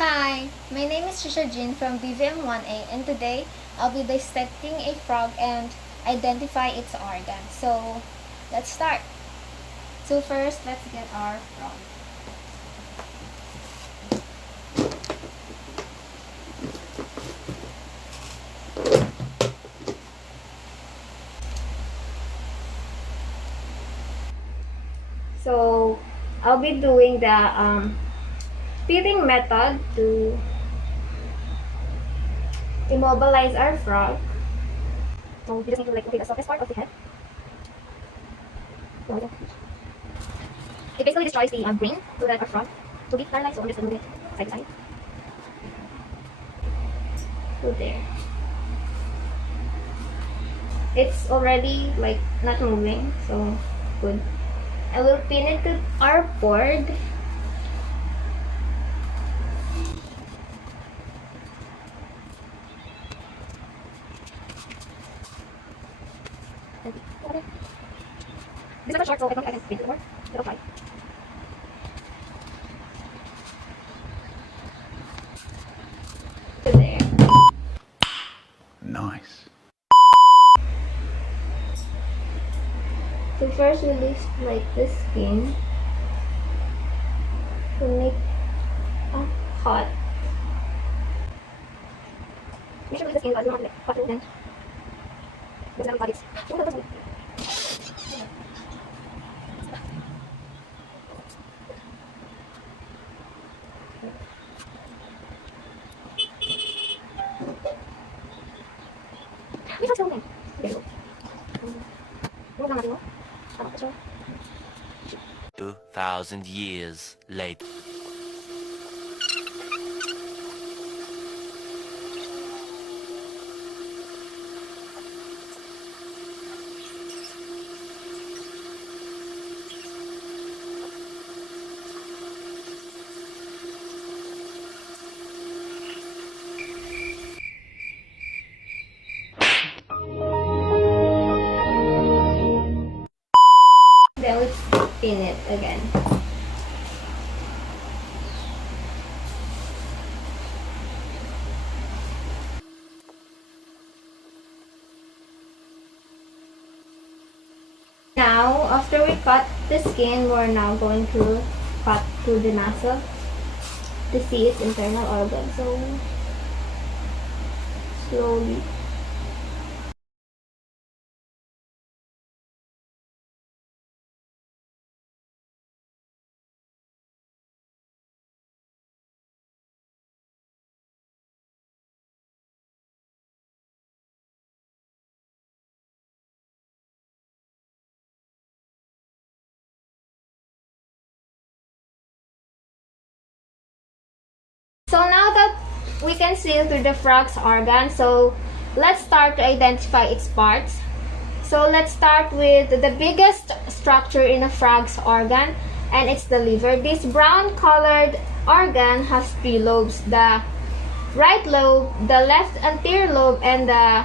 Hi, my name is Trisha Jean from BVM1A, and today I'll be dissecting a frog and identify its organs. So let's start. So first, let's get our frog. So I'll be doing the feeding method to immobilize our frog. So we just need to take the softest part of the head. So, it basically destroys the brain so that our frog will be paralyzed. So I'm just going to move it side to side. So there. It's already like not moving, so good. I will pin it to our board. This is a short, so I can pin it more. It'll fly. So there. Nice. So first release like the skin to make a hot. Make sure release the skin because we don't want to hot then. Because the bodies. May first moving. There you go. Move lang natin mo. Tama pa siya. 2,000 years later. Then we spin it again. Now, after we cut the skin, we're now going to cut through the muscle to see its internal organs. So, slowly. So now that we can see through the frog's organs, so let's start to identify its parts. So let's start with the biggest structure in a frog's organ, and it's the liver. This brown colored organ has three lobes: the right lobe, the left anterior lobe, and the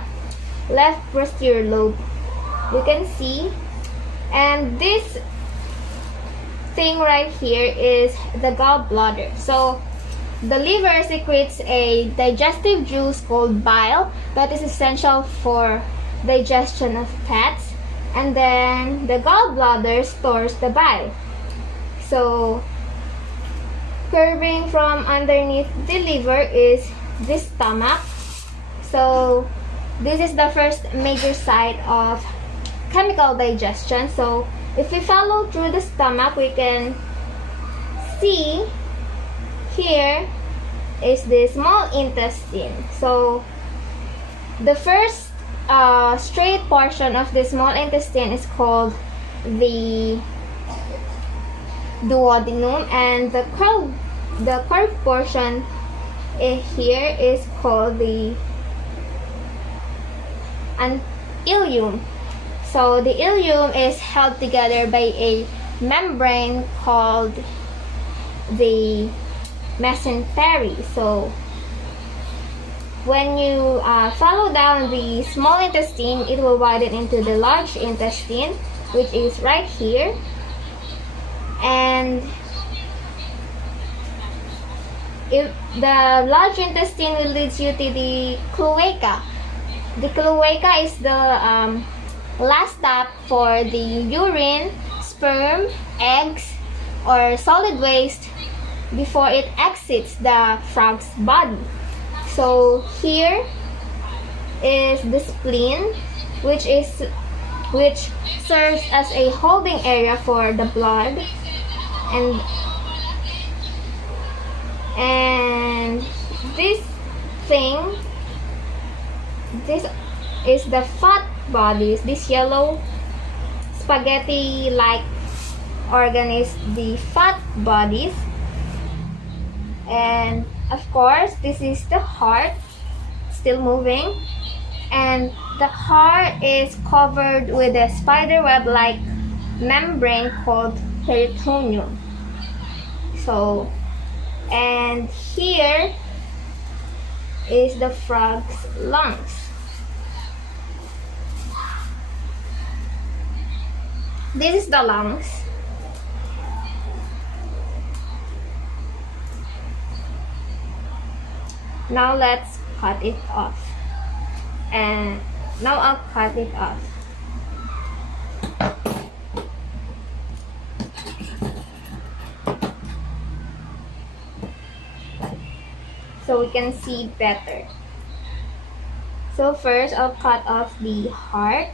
left posterior lobe. You can see. And this thing right here is the gallbladder. So the liver secretes a digestive juice called bile that is essential for digestion of fats, and then the gallbladder stores the bile. So curving from underneath the liver is the stomach. So this is the first major site of chemical digestion. So if we follow through the stomach, we can see here is the small intestine. So the first straight portion of the small intestine is called the duodenum, and the curved portion here is called the ileum. So the ileum is held together by a membrane called the mesentery. So when you follow down the small intestine, it will widen into the large intestine, which is right here. And if the large intestine will lead you to the cloaca. The cloaca is the last stop for the urine, sperm, eggs, or solid waste before it exits the frog's body. So here is the spleen, which serves as a holding area for the blood, and this is the fat bodies. This yellow spaghetti like organ is the fat bodies. And of course, this is the heart, still moving, and the heart is covered with a spider web like membrane called peritoneum. So, and here is the frog's lungs. This is the lungs. Now let's cut it off. And now I'll cut it off. So we can see better. So first I'll cut off the heart.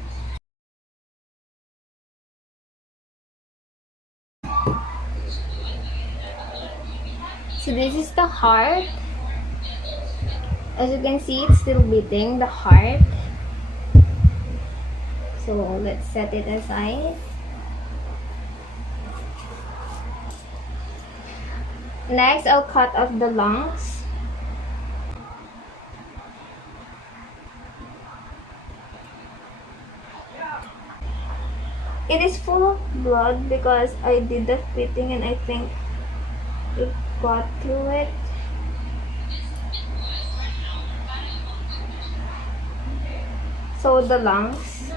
So this is the heart. As you can see, it's still beating, the heart. So let's set it aside. Next, I'll cut off the lungs. It is full of blood because I did the fitting and I think it got through it. So the lungs,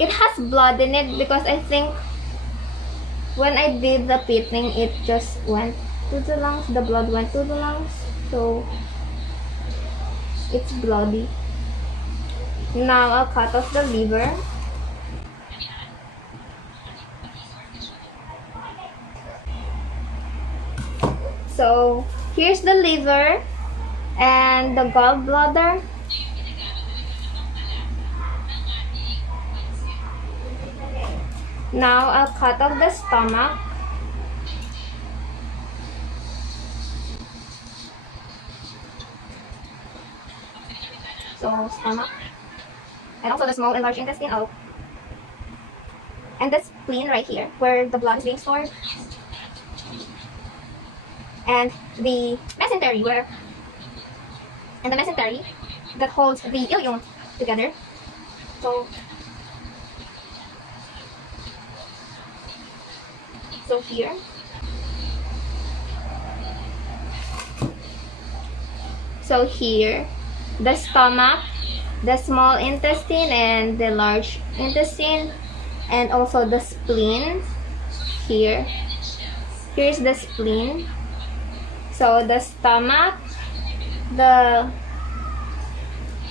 it has blood in it because I think when I did the pitting, it just went to the lungs, the blood went to the lungs, so it's bloody. Now I'll cut off the liver. So here's the liver and the gallbladder. Now I'll cut off the stomach. So stomach. And also the small and large intestine out. And the spleen right here, where the blood is being stored. And the mesentery that holds the ileum together. So here. So here, the stomach, the small intestine and the large intestine, and also the spleen here. Here's the spleen. So the stomach, the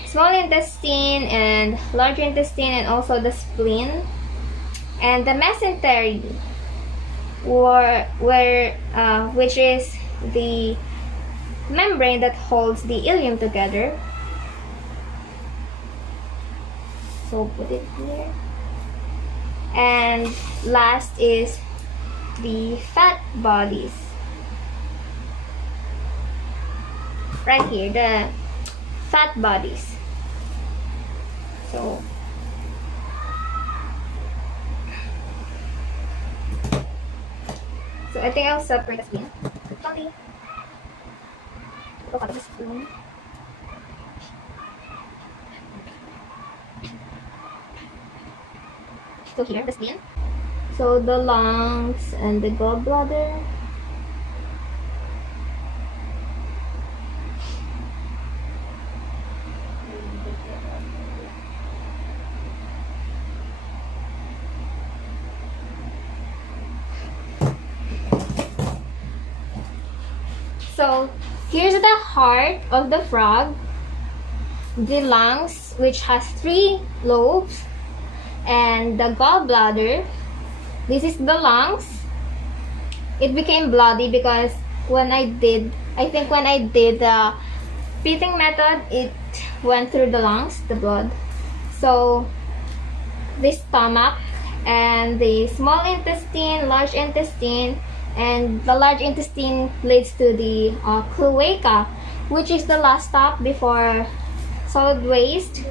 small intestine and large intestine, and also the spleen, and the mesentery, which is the membrane that holds the ileum together. So put it here. And last is the fat bodies. Right here, the fat bodies. So I think I'll separate the spleen. Sorry. Look at the spoon. So here, the spleen. So the lungs and the gallbladder. So here's the heart of the frog, the lungs, which has 3 lobes, and the gallbladder. This is the lungs. It became bloody because when I did the breathing method, it went through the lungs, the blood. So the stomach and the small intestine, large intestine, and the large intestine leads to the cloaca, which is the last stop before solid waste,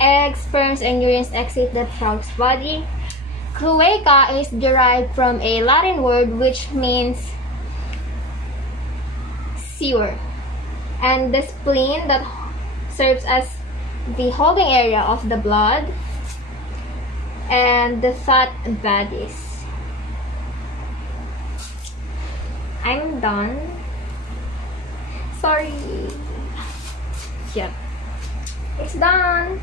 eggs, sperms, and urines exit the frog's body. Cloaca is derived from a Latin word which means sewer, and the spleen that serves as the holding area of the blood, and the fat bodies. I'm done. Sorry. Yeah. It's done.